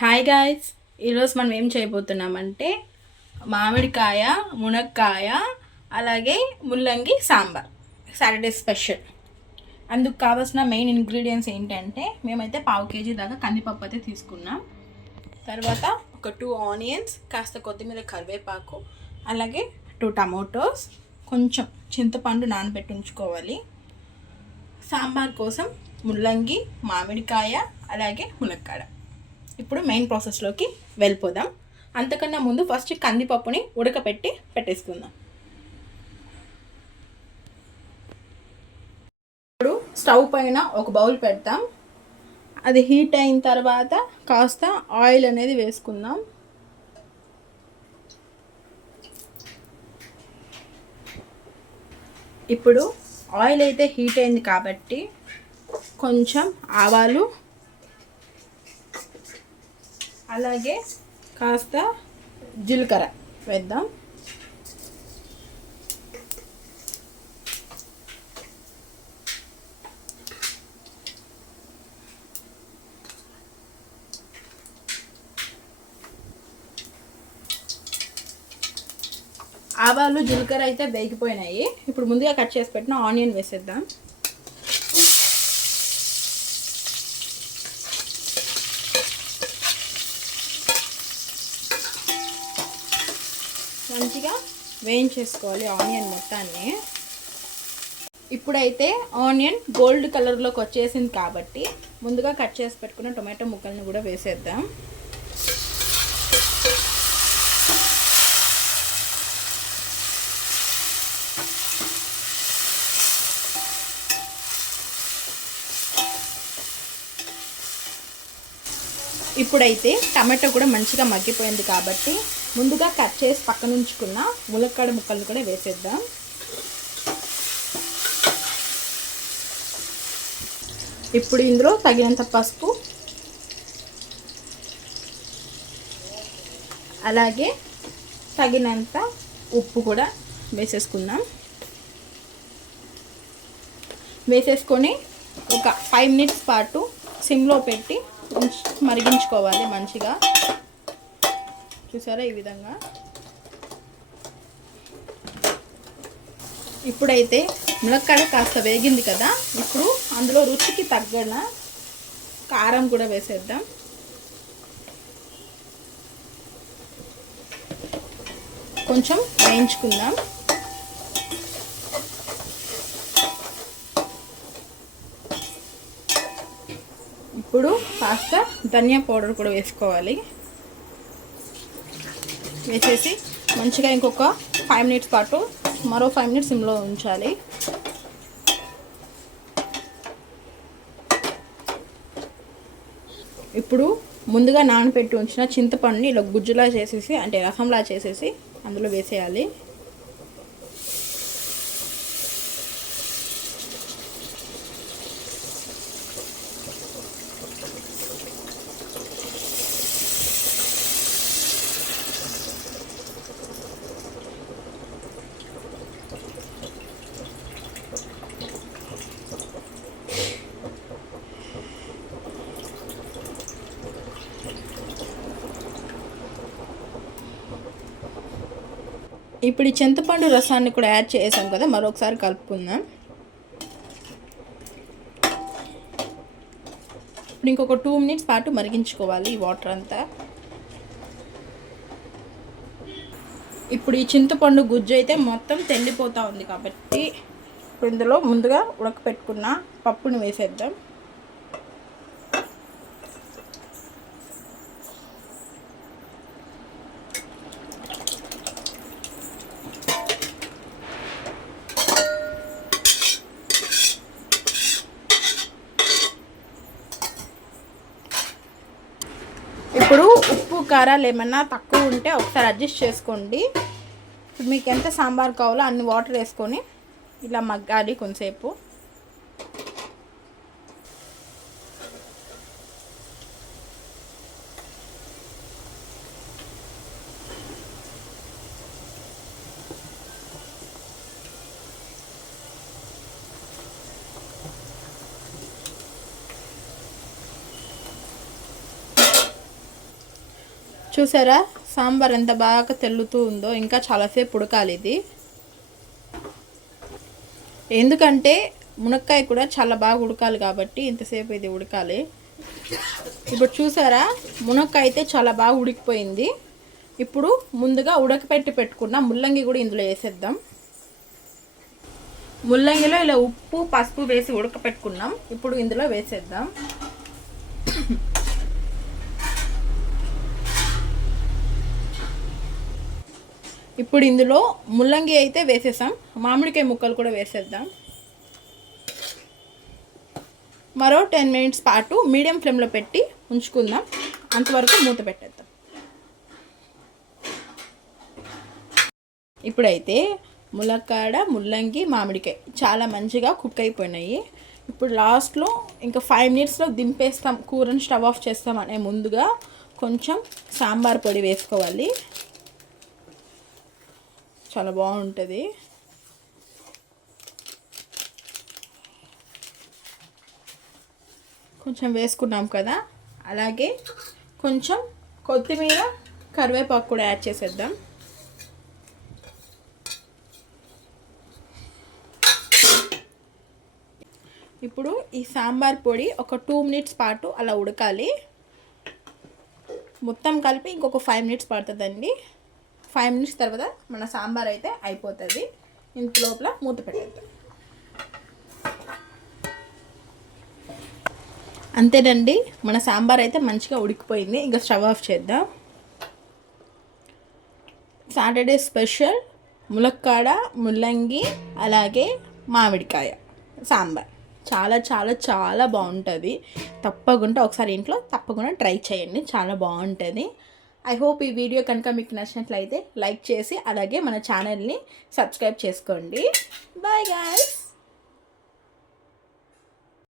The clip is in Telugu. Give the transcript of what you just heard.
హాయ్ గాయ్స్, ఈరోజు మనం ఏం చేయబోతున్నామంటే మామిడికాయ, మునక్కాయ, అలాగే ముల్లంగి సాంబార్ సాటర్డే స్పెషల్. అందుకు కావాల్సిన మెయిన్ ఇంగ్రీడియంట్స్ ఏంటంటే మేమైతే 1/2 kg దాకా కందిపప్పు అయితే తీసుకున్నాం. తర్వాత ఒక 2 ఆనియన్స్, కాస్త కొత్తిమీర, కరివేపాకు, అలాగే 2 టమాటోస్, కొంచెం చింతపండు నానబెట్టి ఉంచుకోవాలి. సాంబార్ కోసం ముల్లంగి, మామిడికాయ, అలాగే మునక్కాయ. ఇప్పుడు మెయిన్ ప్రాసెస్లోకి వెళ్ళిపోదాం. అంతకన్నా ముందు ఫస్ట్ కందిపప్పుని ఉడకపెట్టి పెట్టేసుకుందాం. ఇప్పుడు స్టవ్ పైన ఒక బౌల్ పెడతాం. అది హీట్ అయిన తర్వాత కాస్త ఆయిల్ అనేది వేసుకుందాం. ఇప్పుడు ఆయిల్ అయితే హీట్ అయింది కాబట్టి కొంచెం ఆవాలు, అలాగే కాస్త జీలకర్ర వేద్దాం. ఆవాలు, జీలకర్ర అయితే వేగిపోయినాయి. ఇప్పుడు ముందుగా కట్ చేసి పెట్టిన ఆనియన్ వేసేద్దాం. మంచిగా వేయించేసుకోవాలి ఆనియన్ మొత్తాన్ని. ఇప్పుడైతే ఆనియన్ గోల్డ్ కలర్లోకి వచ్చేసింది కాబట్టి ముందుగా కట్ చేసి పెట్టుకున్న టొమాటో ముక్కల్ని కూడా వేసేద్దాం. ఇప్పుడైతే టమాటో కూడా మంచిగా మగ్గిపోయింది కాబట్టి ముందుగా కట్ చేసి పక్కన ఉంచుకున్న ములక్కాడ ముక్కలను కూడా వేసేద్దాం. ఇప్పుడు ఇందులో తగినంత పసుపు, అలాగే తగినంత ఉప్పు కూడా వేసేసుకుందాం. వేసేసుకొని ఒక 5 minutes పాటు సిమ్లో పెట్టి మరిగించుకోవాలి మంచిగా. చూసారా ఈ విధంగా. ఇప్పుడైతే ములక్కాడ కాస్త వేగింది కదా, ఇప్పుడు అందులో రుచికి తగ్గన కారం కూడా వేసేద్దాం. కొంచెం వేయించుకుందాం. ఇప్పుడు కాస్త ధనియా పౌడర్ కూడా వేసుకోవాలి. వేసేసి మంచిగా ఇంకొక 5 minutes పాటు మరో 5 minutes సిమ్లో ఉంచాలి. ఇప్పుడు ముందుగా నానబెట్టి ఉంచిన చింతపండుని ఇలా గుజ్జులా చేసేసి, అంటే రసంలా చేసేసి అందులో వేసేయాలి. ఇప్పుడు ఈ చింతపండు రసాన్ని కూడా యాడ్ చేసాం కదా, మరొకసారి కలుపుకుందాం. ఇప్పుడు ఇంకొక 2 minutes పాటు మరిగించుకోవాలి ఈ వాటర్ అంతా. ఇప్పుడు ఈ చింతపండు గుజ్జు అయితే మొత్తం తెల్లిపోతూ ఉంది కాబట్టి ఇప్పుడు ఇందులో ముందుగా ఉడకపెట్టుకున్న పప్పుని వేసేద్దాం. ఇప్పుడు ఉప్పు, కారాలు ఏమన్నా తక్కువ ఉంటే ఒకసారి అడ్జస్ట్ చేసుకోండి. ఇప్పుడు మీకు ఎంత సాంబార్ కావాలో అన్ని వాటర్ వేసుకొని ఇలా మగ్గాలి కొంతసేపు. చూసారా సాంబార్ ఎంత బాగా తెల్లుతూ ఉందో. ఇంకా చాలాసేపు ఉడకాలి ఇది, ఎందుకంటే మునక్కాయ కూడా చాలా బాగా ఉడకాలి కాబట్టి ఇంతసేపు ఇది ఉడకాలి. ఇప్పుడు చూసారా మునక్కాయ అయితే చాలా బాగా ఉడికిపోయింది. ఇప్పుడు ముందుగా ఉడకపెట్టి పెట్టుకున్న ముల్లంగి కూడా ఇందులో వేసేద్దాం. ముల్లంగిలో ఇలా ఉప్పు పసుపు వేసి ఉడకపెట్టుకున్నాం. ఇప్పుడు ఇందులో వేసేద్దాం. ఇప్పుడు ఇందులో ముల్లంగి అయితే వేసేసాం, మామిడికాయ ముక్కలు కూడా వేసేద్దాం. మరో 10 మినిట్స్ పాటు మీడియం ఫ్లేమ్లో పెట్టి ఉంచుకుందాం. అంతవరకు మూత పెట్టేద్దాం. ఇప్పుడైతే ములక్కాడ, ముల్లంగి, మామిడికాయ చాలా మంచిగా కుక్ అయిపోయినాయి. ఇప్పుడు లాస్ట్లో ఇంకా 5 మినిట్స్లో దింపేస్తాం, కూరని స్టవ్ ఆఫ్ చేస్తాం అనే ముందుగా కొంచెం సాంబార్ పొడి వేసుకోవాలి. చాలా బాగుంటుంది. కొంచెం వేసుకున్నాం కదా, అలాగే కొంచెం కొత్తిమీర, కరివేపాకు కూడా యాడ్ చేసేద్దాం. ఇప్పుడు ఈ సాంబార్ పొడి ఒక 2 మినిట్స్ పాటు అలా ఉడకాలి. మొత్తం కలిపి ఇంకొక 5 మినిట్స్ పడుతుందండి. 5 మినిట్స్ తర్వాత మన సాంబార్ అయితే అయిపోతుంది. ఇంత లోపల మూత పెట్టేద్దాం. అంతేనండి, మన సాంబార్ అయితే మంచిగా ఉడికిపోయింది. ఇంకా స్టవ్ ఆఫ్ చేద్దాం. సాటర్డే స్పెషల్ ములక్కాడ, ముల్లంగి, అలాగే మామిడికాయ సాంబార్ చాలా చాలా చాలా బాగుంటుంది. తప్పకుండా ఒకసారి ఇంట్లో తప్పకుండా ట్రై చేయండి, చాలా బాగుంటుంది. ఐ హోప్ ఈ వీడియో కనుక మీకు నచ్చినట్లయితే లైక్ చేసి అలాగే మన ఛానల్ని సబ్స్క్రైబ్ చేసుకోండి. Bye guys.